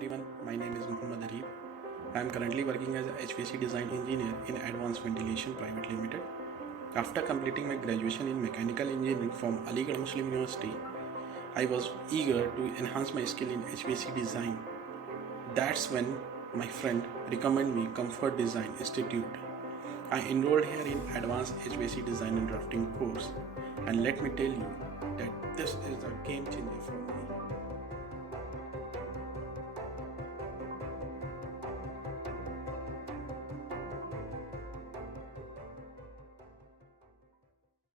everyone, my name is Mohammad A. I am currently working as a HVAC design engineer in Advanced Ventilation Private Limited. After completing my graduation in mechanical engineering from Aligarh Muslim University, I was eager to enhance my skill in HVAC design. That's when my friend recommended me Comfort Design Institute. I enrolled here in Advanced HVAC Design and Drafting course, and let me tell you that this is a game changer for me.